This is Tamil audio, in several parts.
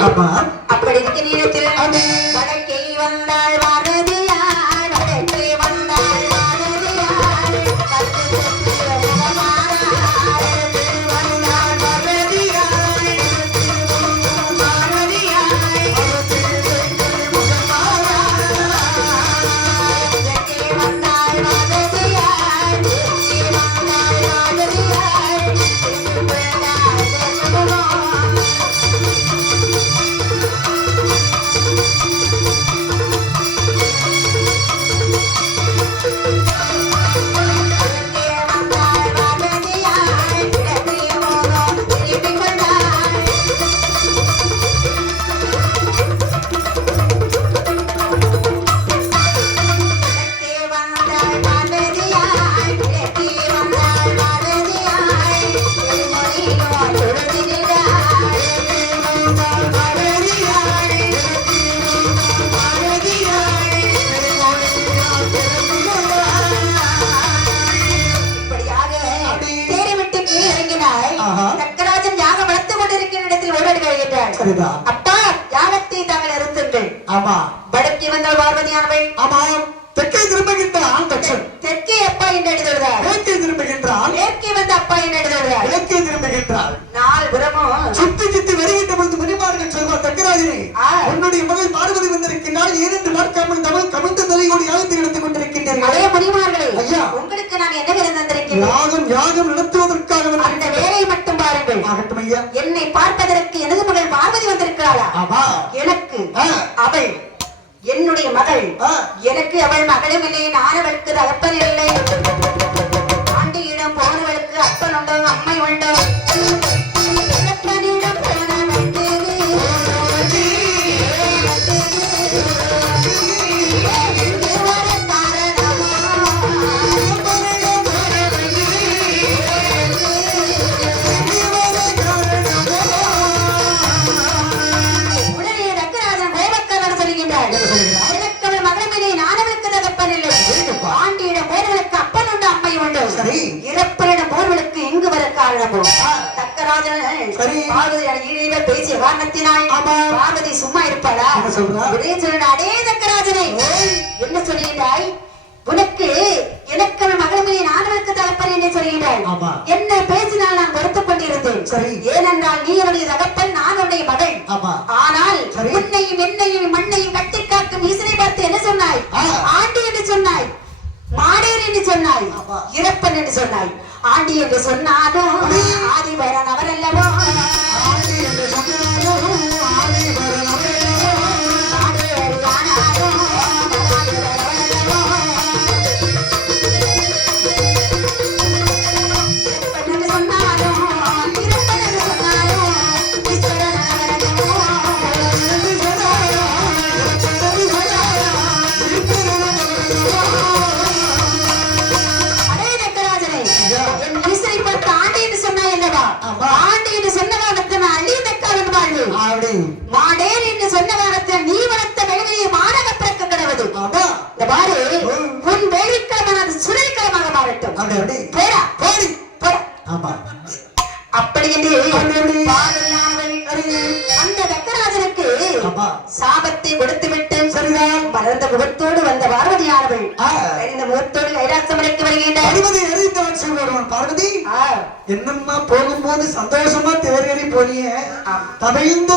அப்படி இருக்க நேரத்தில் வடக்கே வந்தாள் வாரதியாய் வடக்கே வந்தாள் வாரதியாய் அப்பா யாகத்தை தாங்கள் அறுத்துங்கள். ஆமா. வடக்கே வந்தால் பார்வதியானவள். ஆமா. தெற்கே திரும்புகின்றான் தட்சன். தெற்கே அப்பா என்று எழுதுகிறார். மேற்கே திரும்புகின்றான். மேற்கே வந்து அப்பா என்று எழுதுகிறார். கிழக்கே திரும்புகின்றான். நாள் புறமும் சுத்தி சுத்தி வருகின்ற பொழுது மணிமார்கள் சொல்வார், தக்கராஜனே உன்னுடைய மகள் பார்வதி வந்திருக்கிறாள், ஏனென்று பார்க்காமல் தமிழ் கவிழ்ந்த தலையோடு யாகத்தை நடத்திக் கொண்டிருக்கின்றீர்கள். அதே மணிமார்களே, ஐயா உங்களுக்கு நான் என்ன வேலை தந்திருக்கிறேன்? யாகம் நடத்துவதற்காக அந்த வேலையை மட்டும் பாருங்கள். ஆகட்டும் ஐயா. என்னை பார்ப்பதற்கு எனது மகள் பார்வதி வந்திருக்கிறாளா? ஆமா. எனக்கு அவள் என்னுடைய மகள். எனக்கு அவள் மகளும் இல்லை, நான் அவளுக்கு தகப்பன் இல்லை. ஆண்டியிடம் போனவளுக்கு அப்பன் உண்டோ அம்மை உண்டோ? பேசிய காரணத்தினால் பார்வதி சும்மா இருப்பாளா? அடே தக்கராஜனை, என்ன சொல்லுகிறாய்? உனக்கு எனக்கு மகளுமே நானவனுக்கு தகப்பன் என்று சொல்லுகிறாய். என்ன பேசினால் நான் வருத்தப் கொண்டிருந்தேன். ஏனென்றால் நீ என்னுடைய தகப்பன், நான் உன்னுடைய மகள். ஆனால் உன்னையும் என்னையும் மண்ணையும் கட்டி காக்கும் ஈசனை பார்த்து என்ன சொன்னாய்? ஆண்டி என்று சொன்னாய், மாடேர் என்று சொன்னாய், இறப்பன் என்று சொன்னாய். ஆண்டி என்று சொன்னாலும் ஆதிவரன் அவர் அல்லவோ? ஆண்டி என்று சொன்னாலும் ஆதிவரன் அவர் அல்லவோ? மாடேர் ஆனாலும் இறப்பன் என்று சொன்னாலும் இறப்பன் என்று சொன்னாலும் ஈஸ்வரன் அவர் அல்லவோ? ஆண்டி என்று சொன்னவானத்தை அள்ளி தக்காவின் வாழ்வு, மாடேன் என்று சொன்னவானத்தை நீ வளர்த்த வேலையை மாநக பிறக்க கிடவது. இந்த பாரு, உன் வேலைக்கிழமை சுழற்கிழமாக மாறட்டும். போடா போடி போடா. அப்படி என்று அந்த தக்கராஜனுக்கு சாபத்தை கொடுத்துவிட்டு மலர்ந்த முகத்தோடு வந்த பார்வதியானவள் இந்த முகத்தோடு கைலாசமலைக்கு வருகின்றார். பார்வதி, என்னம்மா போகும்போது சந்தோஷமா தேர்தலி போனிய தவைந்த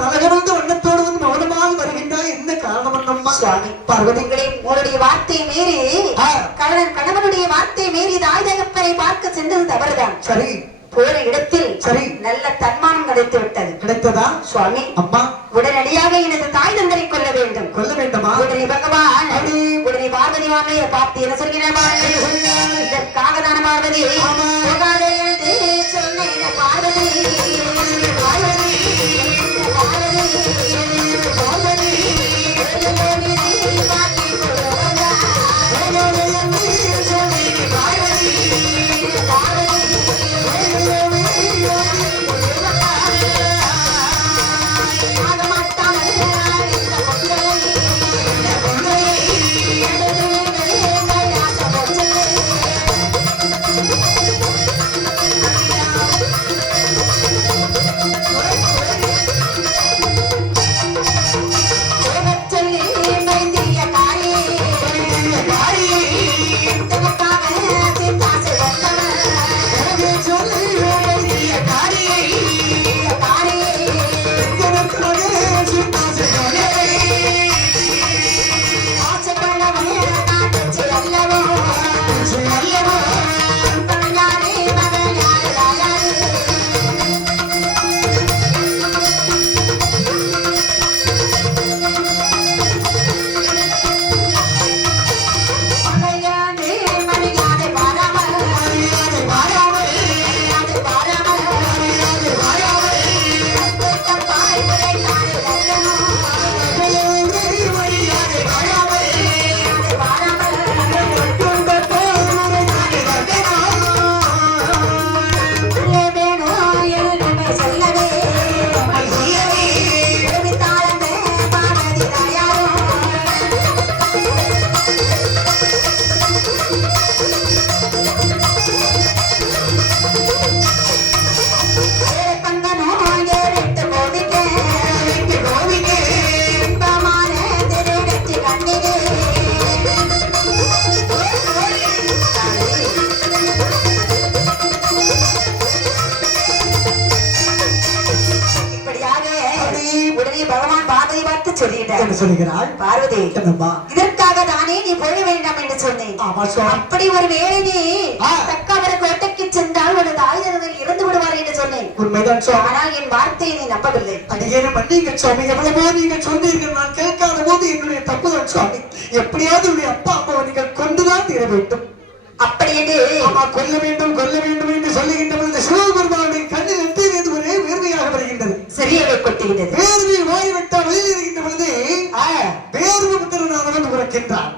தலகமர்ந்த வண்ணத்தோடு வந்து மௌனமாக வருகின்றாய், என்ன காரணம் என்னம்மா? சுவாமி, பார்வதிகளே, உங்களுடைய வார்த்தை மீறி கணவனுடைய வார்த்தை மீறி தாய் தகப்பனை பார்க்க சென்றது தவறுதான். சரி, போற இடத்தில் சரி நல்ல தன்மானம் கிடைத்து விட்டது. கிடைத்ததா? சுவாமி, அம்மா உடனடியாக எனது தாய் தந்தரை கொல்ல வேண்டும். கொல்ல வேண்டுமா? உடனே பகவான் உடனே பார்வதி மாமையை பார்த்து என்ன சொல்கிறார்? இதற்காக தான பார்வதி போகாதே என்று சொன்ன பார்வதி பார்வதி பார்வதி உடனே பகவான் பார்வதி பார்த்து சொல்லிட்டார். என்ன சொல்லுகிறாள்? பார்வதி, என்னம்மா? இதற்காக தானே நீ போக வேண்டாம் என்று சொன்னேன். ஆமா சுவாமி. அப்படி ஒரு வேளை நீ தக்காவர கோட்டைக்கு சென்றால் ஒரு தாய்தர்கள் இறந்து விடுவார் என்று சொன்னேன். உண்மைதான் சுவாமி. ஆனால் என் வார்த்தையை நீ நம்பவில்லை. அடியேன் மன்னிங்க சுவாமி. எவ்வளவோ நீங்கள் சொன்னீர்கள், நான் கேட்காத போது என்னுடைய தப்புதான் சுவாமி. எப்படியாவது உடைய அப்பா அம்மாவை நீங்கள் கொண்டுதான் தீர வேண்டும். அப்படி என்று அம்மா கொல்ல வேண்டும் என்று சொல்லுகின்ற பொழுது சிவபெருமானுடைய கண்ணில் எட்டியது ஒரே வேர்வையாக வருகின்றது. சரியாக கொட்டுகின்றது. வேர்வை ஓய்விட்டால் வெளியில் இருக்கின்ற பொழுது வேர்வு புத்திரனானவன் உரைக்கின்றான்.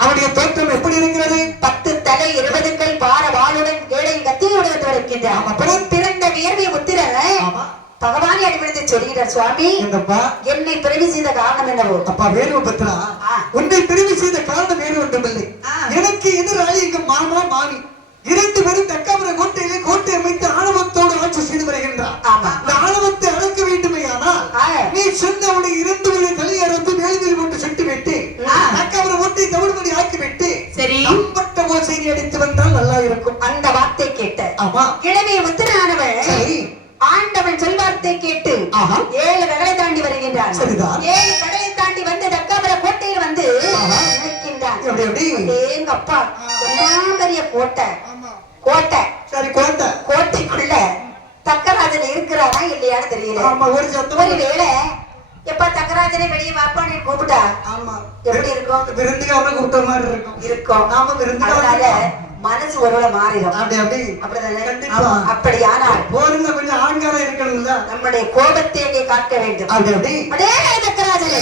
அவனுடைய தோற்றம் எப்படி இருக்கிறது? 10 தலை 20 கல் பார வாளுடன் வேலை கத்தியுடன் வருகின்றான். பிறந்த வேர்வை புத்திரன் பகவானே அடிபடுத்து சொல்கிறார். சுவாமி, என்னை பிறவி செய்த காரணம் என்னவோ? அப்பா வேர்வை புத்திரா, உன்னை பிறவி செய்த காரணம் வேறு ஒன்றுமில்லை. எனக்கு எதிராளி எங்க மாமா மாமி 2 பேரும் தக்காபுர கோட்டையிலே கோட்டை அமைத்து ஆணவத்தோடு ஆட்சி செய்து வருகின்றார். இந்த ஆணவத்தை அடக்க வேண்டுமே, ஆனால் நீ சொன்னவுடைய 2 தலையறுத்து வேள்வியில் போட்டு சுட்டு விட்டு தக்காபுர கோட்டை தவிடுபடி ஆக்கிவிட்டு அம்பட்ட ஓசையை அடித்து வந்தால் நல்லா இருக்கும். அந்த வார்த்தை கேட்ட ஆமா கிழமை முத்தனானவன் ஆண்டவன் சொல்வார்த்தை கேட்டு 7 கடலை தாண்டி வருகின்றான். 7 கடலை தாண்டி வந்து தக்காபுர கோட்டையில் வந்து நிற்கின்றான். எங்க அப்பா பெரிய கோட்டை கோட்டை சரி கோட்டை கோட்டைக்குள்ள தக்கராஜன் இருக்கிறாரா இல்லையான்னு தெரியல. ஒரு வேளை எப்ப தக்கராஜனை வெளியே வாப்பான்னு கூப்பிட்டா எப்படி இருக்கும்? விருந்துக்காக கூப்பிட்ட மாதிரி இருக்கும். நாம விருந்துக்காக மனசு ஒருவேளை மாறிடும். அப்படிதானே? அப்படியானால் போர்ல கொஞ்சம் ஆங்காரம் இருக்கணும்ல. நம்முடைய கோபத்தை காட்ட வேண்டும். அடே தக்கராஜனே,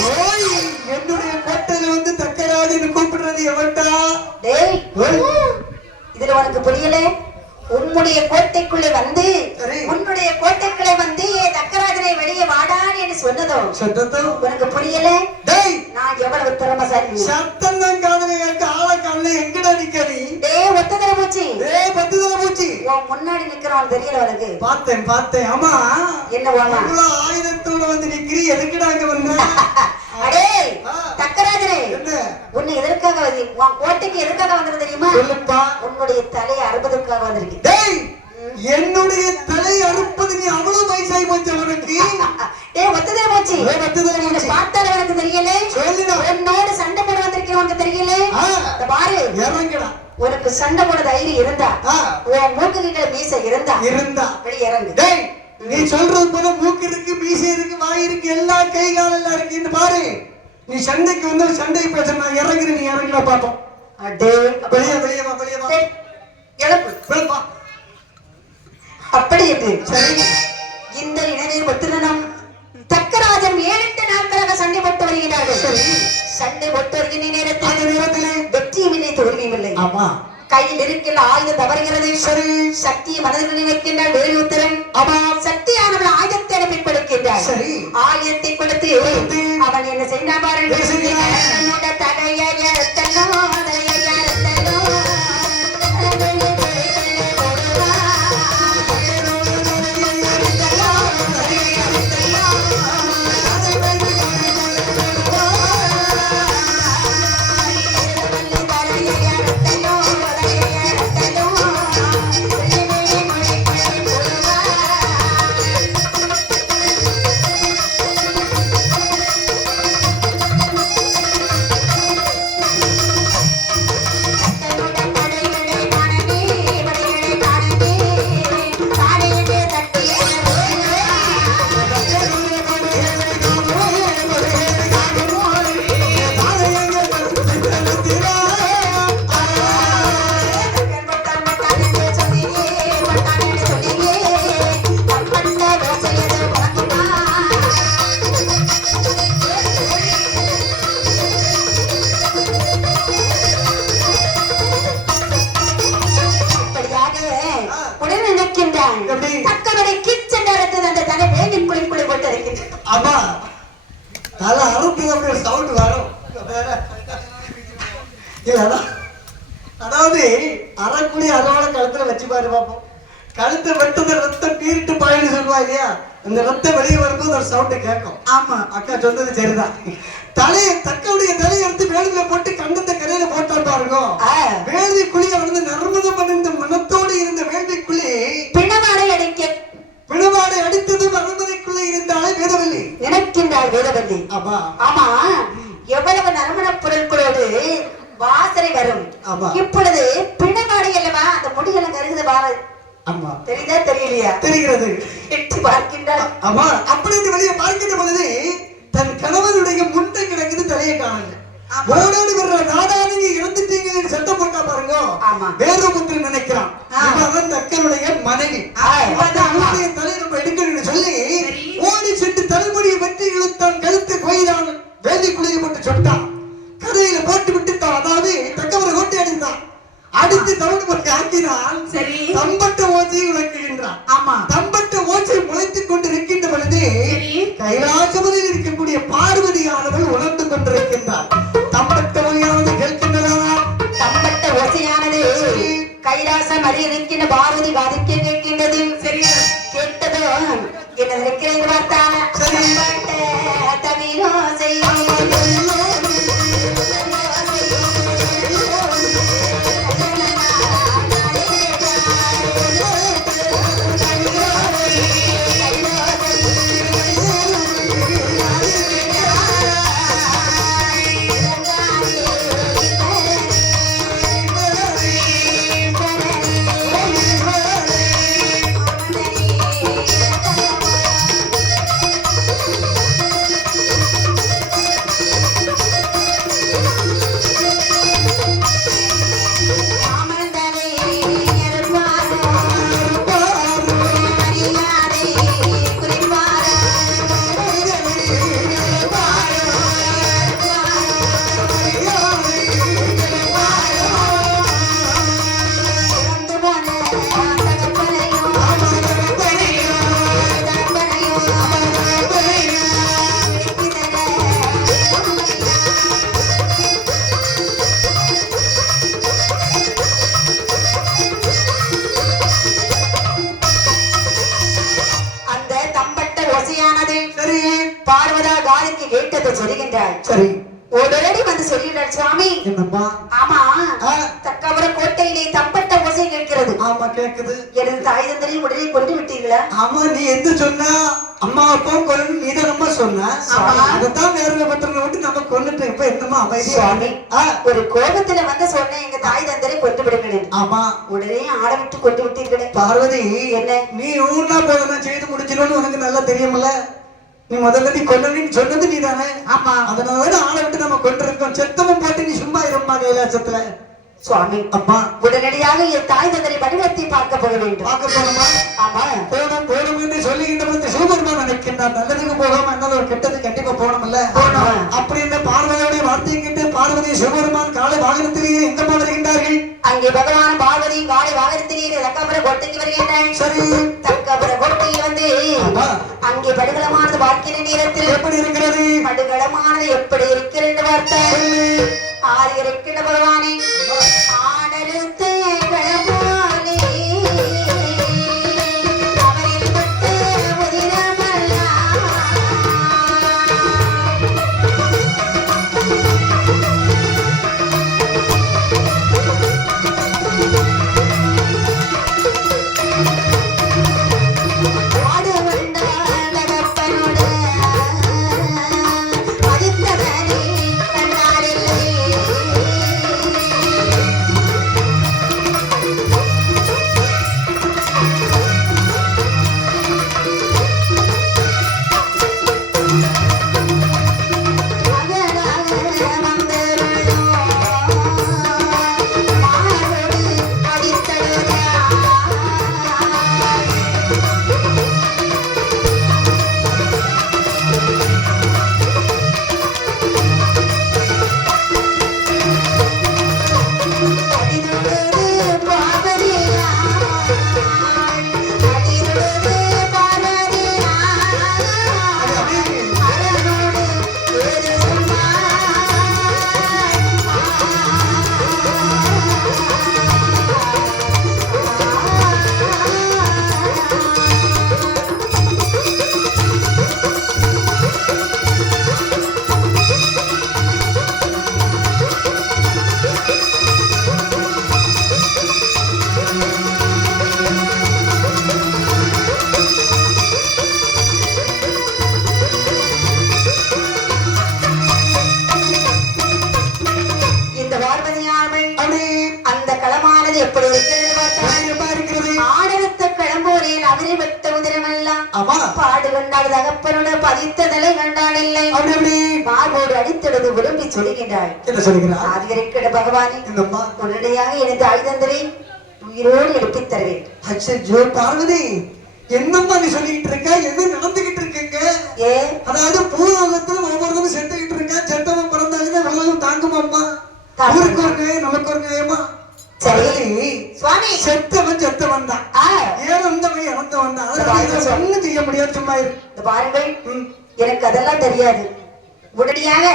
என்னுடைய கோட்டையில வந்து தக்கராஜன் கூப்பிடுறது எவன்டா? டேய், இதுல உனக்கு புரியல? உன்னுடைய கோட்டைக்குள்ளே வந்து உன்னுடைய கோட்டைக்குள்ளே வந்து தக்கராஜனை வெளியே வாடான் என்று சொன்னதோ உனக்கு புரியல? டேய், நான் எவ்வளவு திறமைசாலி. சத்தம் தான் காதுல கேட்க ஆள கால்ல எங்கடா நிக்கறீ? டேய் ஒத்ததல பூச்சி, டேய் பத்துதல பூச்சி, உன் முன்னாடி நிக்கறான் தெரியல உனக்கு? பார்த்தேன். ஆமா என்ன வாமா இவ்வளவு ஆயுதத்தோட வந்து நிக்கிறீ, எதுக்குடா அங்க வந்த? அடே தக்கராஜனே, உன்னை எதற்காக வந்து உன் கோட்டைக்கு எதற்காக வந்தது தெரியுமா? சொல்லுப்பா. உன்னுடைய தலையை அறுப்பதற்காக வந்திருக்கேன். டேய், என்னுடைய தலை அறுப்பது நீ அவ்வளவு வயசாகி போச்சு உனக்கு? டேய் ஒத்ததே போச்சு, பார்த்தால உனக்கு தெரியல? சொல்லுடா. என்னோட சண்டை போட வந்திருக்கேன், உனக்கு தெரியல? பாரு, இறங்குடா. உனக்கு சண்டை போட தைரியம் இருந்தா, உன் மூக்கு கிட்ட மீசை இருந்தா வெளியே இறங்கு. டேய், நீ சொல்றது போல மூக்கு இருக்கு, மீசை இருக்கு, வாய் இருக்கு, எல்லா கை கால் எல்லாம் இருக்கு. இந்த பாரு, நீ சண்டைக்கு வந்து சண்டை பேச நான் இறங்குறேன், நீ இறங்கினா பாப்போம். வெளியே வா எழுப்பு. அப்படி என்று சரி. இந்த இணைய பத்திரனம் தக்கராஜன் 7-8 நாட்களாக சண்டை போட்டு வருகிறார்கள். சரி, சண்டை போட்டு வருகின்ற நேரத்தில் வெற்றியும் இல்லை, தோல்வியும் இல்லை. ஆமா, கையில் இருக்கின்ற ஆயுதம் தவறுகிறது. சரி, சக்தியை மனதில் நினைக்கின்றார் வேறு உத்தரன். ஆமா, சக்தியானவள் ஆயுதத்தை அனுப்பி கொடுக்கின்றார். சரி, ஆயுதத்தை கொடுத்து அவன் என்ன செய்தான் பாருங்க. தலை அறுப்பு அப்படி சவுண்ட் வரும். அதாவது அரைக்குடி அறுவாட கழுத்துல வச்சு பாரு பாப்போம். கழுத்தை வெட்டத ரத்தம் பீரிட்டு பாயின்னு சொல்லுவா இல்லையா, அந்த ரத்தம் வெளியே வரும்போது ஒரு சவுண்ட் கேட்கும். ஆமா, அக்கா சொன்னது சரிதான். தக்கவுடைய தலையை எடுத்து வேள்வியில போட்டு கண்டத்தை கரையில போட்டா பாருங்க. வேள்வி குழிய வந்து நர்மதம் பண்ணிருந்த மனத்தோடு இருந்த வேள்வி குழி பிணவாடை அடித்ததும் அனுமதிக்குள்ளே இருந்தாலே வேதவில்லை. எனக்கு என்கின்றாள் வேதவல்லி. ஆமா, எவ்வளவு நறுமண பொருட்களோடு வாசனை வரும். இப்பொழுது பிணமாடி அல்லவா அந்த முடியெல்லாம் கருகுது பாரு. தெரியுதா தெரியலையா? தெரிகிறது. எட்டி பார்க்கின்றாள். ஆமா, அப்படி வெளியே பார்க்கின்ற பொழுது தன் கணவனுடைய முண்டை கிடக்குது, தலையை காணல. ஓடோடி வர்ற நாடா, நீங்க இறந்துட்டீங்க சத்தம் போட்டா பாருங்க. வேற ஒருத்தர் நினைக்கிறான் இவன் தக்கனுடைய மனைவி. அவனுடைய தலை நம்ம எடுக்கணும்னு சொல்லி ஓடி சென்று தலைமுடியை வெற்றி இழுத்தான், கழுத்து கொய்தான், வேலி குளியை போட்டு சொட்டான், கதையில போட்டு விட்டுத்தான். அதாவது தக்கவரை ஓட்டி அடித்தான். அடுத்து தமிழ் பற்றி ஆக்கினால் தம்பட்ட ஓசையை விளக்குகின்றான். தம்பட்ட ஓசை முளைத்துக் கொண்டிருக்கின்ற பொழுது கைலாசபதியில் இருக்கக்கூடிய பார்வதியானவள் உணர்ந்து கொண்டிருக்கின்றார். தம்பட்ட ஒலியானது கேட்கின்றதா? தம்பட்ட ஓசையானது கைலாசம் அறிய இருக்கின்ற பார்வதி காதிற்கே கேட்கின்றது. சரி, கேட்டதோ என்ன இருக்கிறது பார்த்தான தமிழோசை பார்வதா காதிற்கு கேட்டதை சொல்லுகின்றாள். சரி, உடனடி வந்து சொல்லிட்டாள். சுவாமி, என்னம்மா? ஆமா, தக்கவர கோட்டையிலே தம்பட்ட ஓசை கேட்கிறது. ஆமா, கேட்குது. எனது தாய் தந்தையும் உடனே கொண்டு விட்டீர்களா? ஆமா, நீ எந்த சொன்னா அம்மா அப்பா கொண்டு நீதானம்மா சொன்ன. அதான் நேரில் பத்திரத்தை விட்டு நம்ம கொண்டுட்டு இப்ப என்னமா அமைதி. சுவாமி, ஒரு கோபத்துல வந்து சொன்னேன் எங்க தாய் தந்தரை கொண்டு விடுகிறேன். ஆமா, உடனே ஆட விட்டு கொண்டு விட்டீர்களே. பார்வதி, என்ன நீ ஊர்னா போதும் செய்து முடிச்சிடணும்னு உனக்கு நல்லா தெரியுமில்ல. நீ முதல்ல நீ கொல்லணும்னு சொன்னது நீ தானே. ஆமா, அதனால ஆளை விட்டு நம்ம கொண்டிருக்கோம். செத்தமும் போட்டு நீ சும்மா இருமா கைலாசத்துல. சுவாமி, அம்மா உடனடியாக என் தாய் தந்தரை வடிவத்தை பார்க்க போக வேண்டும். பார்க்க போகணுமா? ஆமா, போகணும் போகணும் என்று சொல்லுகின்ற பொழுது சிவபெருமான் நினைக்கின்றான். நல்லதுக்கு போகாம என்ன ஒரு கெட்டது கண்டிப்பா போகணும்ல. அப்படி இந்த பார்வதியுடைய வார்த்தையை கேட்டு பார்வதி சிவபெருமான் காலை வாகனத்திலேயே எங்கம்மா வருகின்றார்கள்? அங்கே பகவான் பார்வதி காலை வாகனத்திலேயே தக்கபுர கோட்டைக்கு வருகின்றார்கள். சரி, தக்கபுர கோட்டையில் வந்து அங்கே படுகளமானது பார்க்கிற நேரத்தில் எப்படி இருக்கிறது? படுகளமானது எப்படி இருக்கிறது வார்த்தை ஆறு இருக்கிற பகவானே ஆடலுத்து களமானே அவரில் தொட்டு முதிரமல்லா ஆடு வந்தால் தகப்பனோடு மதித்தவனே கண்டாரில்லை பாடு கண்டாள் தகப்பனோட பதித்த நிலை கண்டாள் இல்லை அப்படி அப்படி மார்போடு அடித்தெடுத்து விரும்பி சொல்லுகின்றாள். என்ன சொல்லுகிறார்? ஆதிகரிக்கிற பகவானே என்னம்மா? உடனடியாக எனது ஆயுதந்தரை உயிரோடு எழுப்பித் தருவேன். அச்சோ பார்வதி, என்னம்மா நீ சொல்லிட்டு இருக்க? எது நடந்துகிட்டு இருக்குங்க? ஏ அதாவது பூலோகத்துல ஒவ்வொருத்தரும் செத்துக்கிட்டு இருக்கா. செத்தவன் பிறந்தாங்கன்னா வெள்ளம் தாங்குமாம்மா. ஊருக்கு ஒரு நியாயம், நமக்கு ஒரு நியாயமா? சரி சுவாமி, செத்தவன் செத்தவன் தான், இறந்தவன் இறந்தவன் தான். அதனால ஒண்ணும் செய்ய முடியாது. சும்மா இரு. பாருங்கள், எனக்கு அதெல்லாம் தெரியாது. உடனடியாக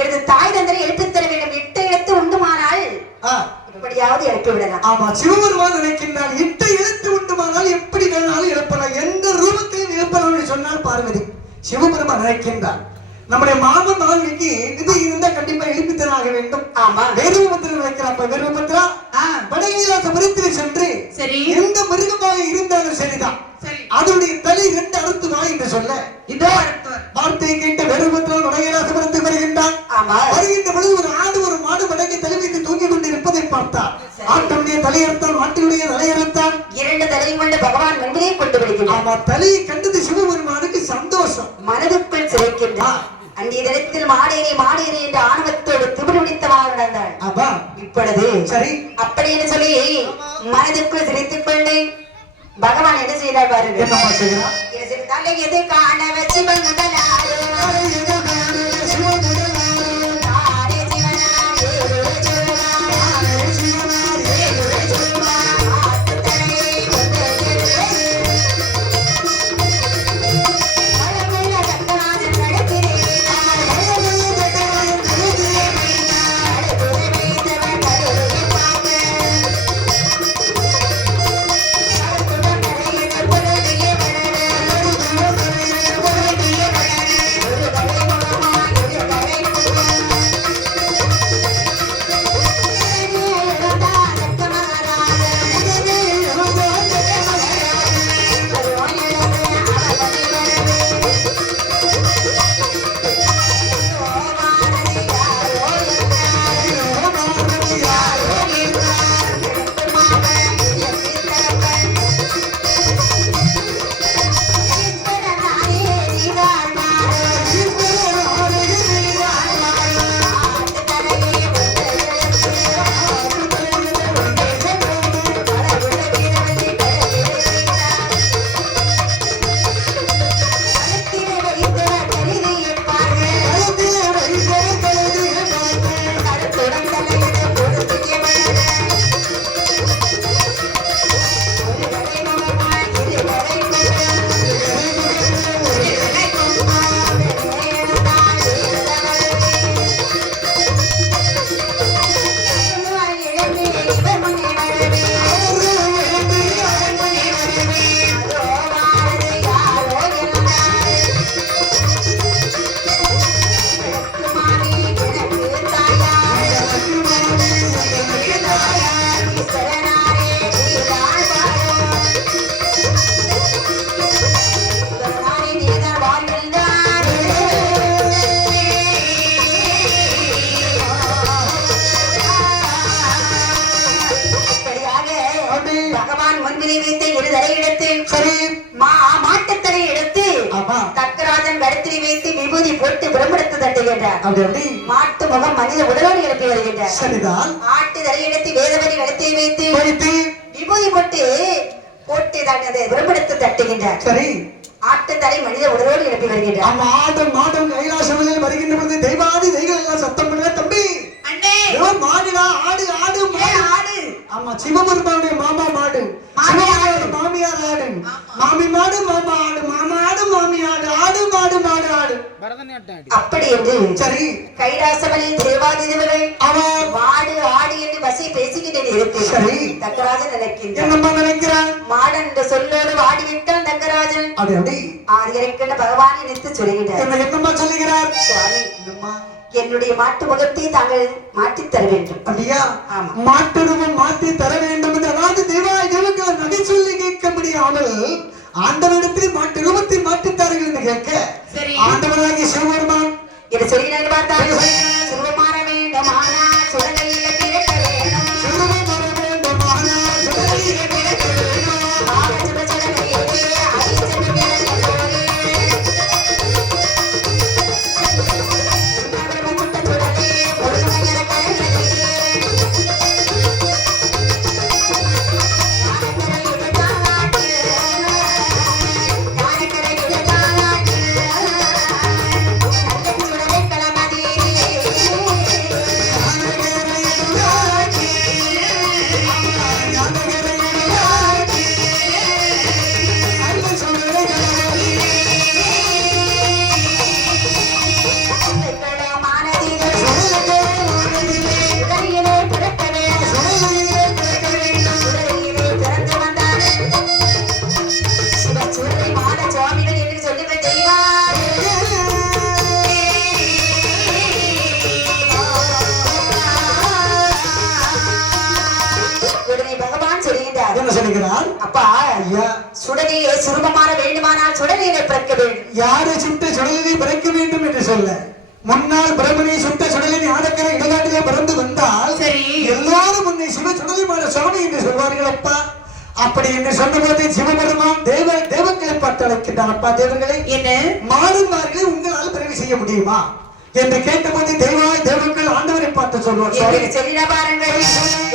எனது தாய் தந்தரை எழுப்பித் தர வேண்டும். 8 எழுத்து உண்டுமானால் எப்படியாவது எழுப்பி விடலாம். ஆமா, சிவபெருமான் நினைக்கின்றான் 8 எழுத்து உண்டுமானால் எப்படி வேணாலும் எழுப்பலாம், எந்த ரூபத்தையும் எழுப்பலாம் சொன்னால் பார்வதி. சிவபெருமான் நினைக்கின்றான் நம்முடைய மாமன் மகனுக்கு இது இருந்தா கண்டிப்பா எழுப்பித்தனாக வேண்டும். ஆமா, வேறுபத்திரம் நினைக்கிறாப்ப. வேறுபத்திரா வடகிழக்கு மருத்துவ சென்று எந்த மிருகமாக இருந்தாலும் சரிதான், அதனுடைய தலை 2 அறுத்து வா என்று சொல்ல இந்த வார்த்தையை கேட்ட வேறுபத்திரம் வடகிழக்கு மருத்துவ வருகின்றான். வருகின்ற பொழுது ஒரு ஆடு ஒரு மாடு வடக்கை தலை வைத்து தூங்கி கொண்டு இருப்பதை பார்த்தார். ஆட்டுடைய தலையறுத்தான், மாட்டுடைய தலையறுத்தான். 2 தலையும் கொண்டு பகவான் முன்பே கொண்டு விடுகிறார். ஆமா, தலையை கண்டது சிவபெருமானுக்கு சந்தோஷம் மனதுக்குள் சிறைக்கின்றார். அன்றைய தினத்தில் மாடேறி மாடேறி என்ற ஆணவத்தோடு திமிர் பிடித்தமாக நடந்தாள். இப்பொழுது சரி அப்படி என்று சொல்லி மனதுக்குள் சிரித்துக் கொண்டு பகவான் என்ன செய்தார் பாருங்க. என்னமா செய்கிறார்? எது காண வச்சு மாட்டு முகம் மனித உடலோடு எழுப்பி வருகின்றார். ஆட்டு தலையெடுத்து வேதவரி நடத்தி வைத்து விபூதி போட்டு விரும்பெடுத்து தட்டுகின்றார். சரி, ஆட்டு தலை மனித உடலோடு எழுப்பி வருகின்றார். மாடம் மாடம் கைலாசமலையில் வருகின்ற பொழுது தெய்வாதி தெய்வங்கள் எல்லாம் சத்தம் பண்ணுற தம்பி மாடுடா, ஆடு ஆடு ஆடு. ஆமா, சிவபெருமானுடைய மாமா மாடு, மாமியார் ஆடு, மாமி மாடு மாமா ஆடு, மாமா ஆடு மாமி ஆடு, ஆடு மாடு மாடு ஆடு. அப்படி என்று சரி கைலாசமலையில் தேவாதி தேவர்கள் அவன் மாடு ஆடு என்று வசை பேசிக்கிட்டே இருக்கு. சரி, தக்கராஜன் நினைக்கிறான் மாடன் என்ற சொல்லோடு வாடிவிட்டான் தக்கராஜன். அப்படி ஆதிகரிக்கின்ற பகவான் நினைத்து சொல்லுகிறார். என்னம்மா சொல்லுகிறார்? சுவாமி, என்னுடைய மாட்டு முகத்தை தாங்கள் மாற்றி தர வேண்டும். அப்படியா? மாட்டுருவம் மாற்றி தர வேண்டும் என்று அதாவது தேவாய் தேவங்களை நகை சொல்லி கேட்க முடியாமல் ஆண்டவனிடத்தில் மாட்டு ரூபத்தை மாற்றித்தார்கள் என்று கேட்க ஆண்டவனாகிய சிவபெருமான் என்று சொல்கிறார். பார்த்தால் சிவமாற வேண்டும் ஆனா சுடலையில பிறக்க வேணும், சிவமாற வேண்டும் ஆனா சுடலையில பிறக்க வேணும், ஆக சுட சுடலையிலே அடி சென்று பிறக்க சுடலையே சுரூபமான வேண்டுமானால் சுடலையிலே பிறக்க வேண்டும். யாரை சுட்ட சுடலினை பிறக்க வேண்டும் என்று சொல்ல முன்னால் பிரம்மனை சுட்ட சுடலினை ஆடக்கரை இடநாட்டிலே பிறந்து வந்தால் சரி எல்லாரும் உன்னை சிவ சுடலிமான சுவாமி என்று சொல்வார்கள் அப்பா. அப்படி என்று சொன்னபோது சிவபெருமான் தேவங்களை பார்த்து அழைக்கின்றான். அப்பா தேவங்களை என்ன மாடுமார்களை உங்களால் பிறகு செய்ய முடியுமா என்று கேட்டபோது தேவங்கள் ஆண்டவரை பார்த்து சொல்வார். சொல்லிட பாருங்கள்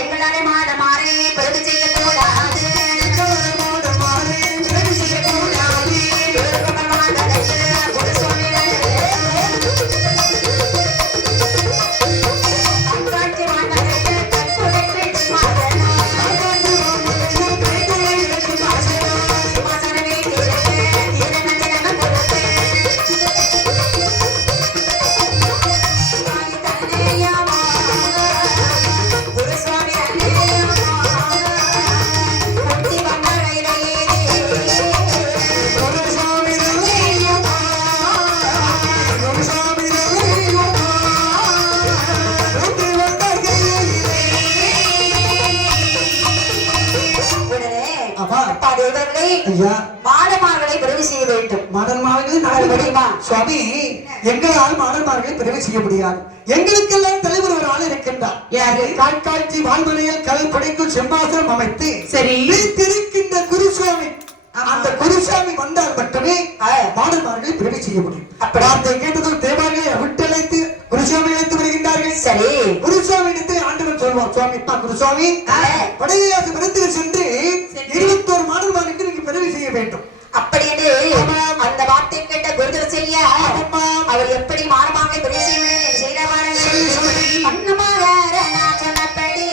எங்களாலே மாடமாறே பிறகு செய்ய கூடாது. மாடமார்களை பிறகு செய்ய வேண்டும். சுவாமி எங்களால் மாடமார்களை பிறகு செய்ய முடியாது. எங்களுக்கெல்லாம் தலைவர் ஒரு ஆள் இருக்கின்றார். யாரு? காட்காட்சி வாழ்மனையில் கல் படைக்கும் சிம்மாசனம் அமைத்து சரி திருக்கின்ற குருசுவாமி. அந்த குருசாமி வந்தால் மட்டுமே மாடமார்களை பிறகு செய்ய முடியும். வார்த்தை கேட்டதும் தேவார்களை விட்டழைத்து குருசாமி அழைத்து வருகின்றார்கள். சரி குருசாமி இடத்தை ஆண்டவன் சொல்வார். சுவாமி குருசாமி படையாசி விருந்தில் சென்று 21 மாடமாருக்கு நீங்க பிறகு செய்ய வேண்டும். அப்படி என்று அந்த வார்த்தை கேட்ட குருதர் செய்ய அவர் எப்படி மாடமாக பிறகு செய்ய வேண்டும் என்று செய்தவார்கள். அன்னமாக அரணாச்சலப்படி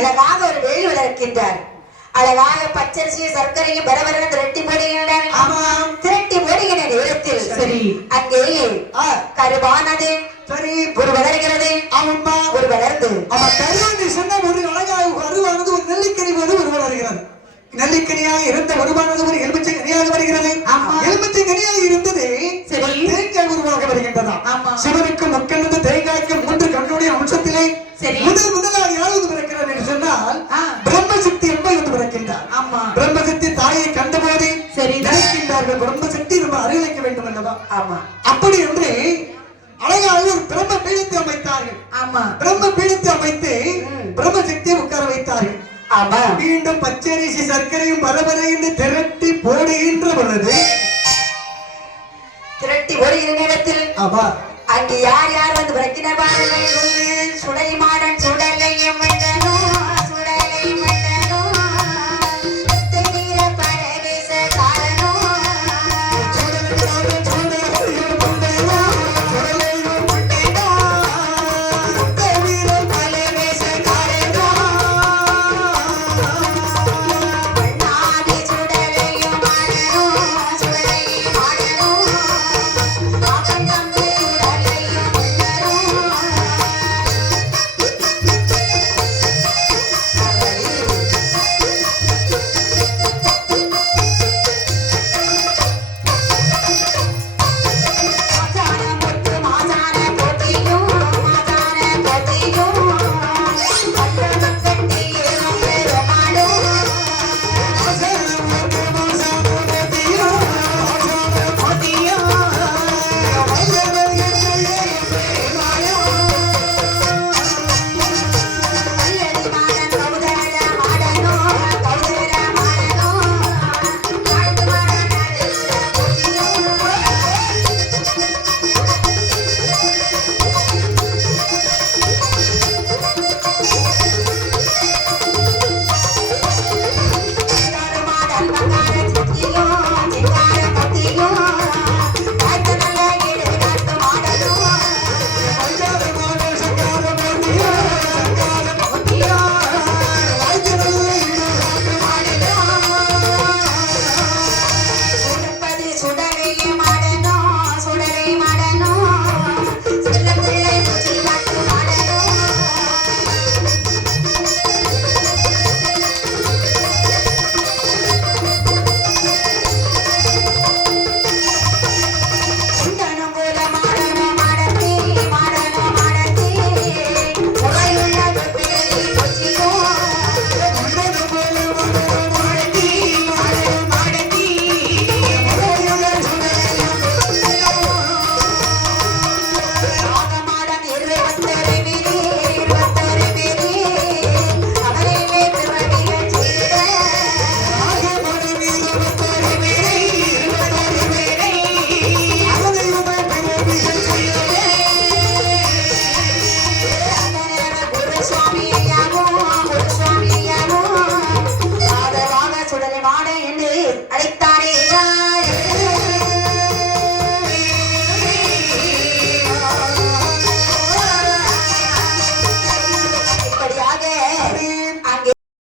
அழகாக ஒரு வேலி வளர்க்கின்றார். அழகாக பச்சரிசி சர்க்கரையும் பரவர திரட்டி போடுகின்றனர். திரட்டி போடுகின்ற நேரத்தில் சரி அங்கே கருவானது சரி ஒரு வளர்கிறது. ஒரு வளர்ந்து கருவானது சொன்ன ஒரு அழகாக கருவானது ஒரு நெல்லிக்கனி போது ஒரு வளர்கிறது. நெல்லிக்கனியாக இருந்த வருமானது ஒரு எலுமிச்சை கனியாக வருகிறது. எலுமிச்சை கனியாக இருந்தது தேங்காய் உருவாக வருகின்றதா. சிவனுக்கு முக்கெழுந்து தேங்காய்க்கு 3 கண்ணுடைய அம்சத்திலே முதலாக யார் வந்து பிறக்கிறார் என்று சொன்னால் பிரம்மசக்தி என்பது வந்து பிறக்கின்றார். பிரம்மசக்தி அப்படி என்று அழகாக ஒரு பிரம்ம பீடத்தை அமைத்தார்கள். ஆமா பிரம்ம பீடத்தை அமைத்து பிரம்ம சக்தியை உட்கார வைத்தார்கள். ஆமா மீண்டும் பச்சரிசி சர்க்கரையும் பரபரைந்து திரட்டி போடுகின்ற பொழுது திரட்டி ஓடுகிற நேரத்தில் ஆமா அங்கே யார் யார் வந்து பிறக்கினர் பாருங்கள். சுடலை மாடன் சுடலையும் மண்டனோ சுடலையும் மண்டனோ தென்னிற பரவேச காரணோ பண்ணாதி சுடலையும் மாடனோ சுடலையும் மாடனோ அவன் தம்பி சுடலையும் மண்டனோ மாசான முத்து மாசான கோட்டையும் மாசான கோட்டையும் பட்டணம் கட்டி பெருமாளும் கல்லடி மாடன் கவுதர மாடனோ கவுதர மாடனோ காட்டு மாடன் அழகுற கோட்டையும் மாடன் பங்கார சுத்தியோ சிங்கார பத்தியோ காட்டு நல்ல ஈடு காட்டு மாடனோ பத்தியோ சுடுப்பது சுடலை மாடனோ சுடலை மாடனோ செல்ல பிள்ளை சுச்சி காட்டு மாடனோ சுண்டனும் போல மாடனோ மாடத்தே மாடனோ மாடத்தே சுவையுள்ள தொப்பிலை கொச்சியோ சுண்டனும் போல மாடனோ மாடத்தே மாடனோ மாடத்தே சுவையுள்ள சுடலையும் கொச்சியோ ஆகமாடன் 21 பேரே அவரையே பிறவிகள் செய்த குருசுவாமியாகவும் ஆதரவாக சுடலை மாட என்று அழைத்தார்.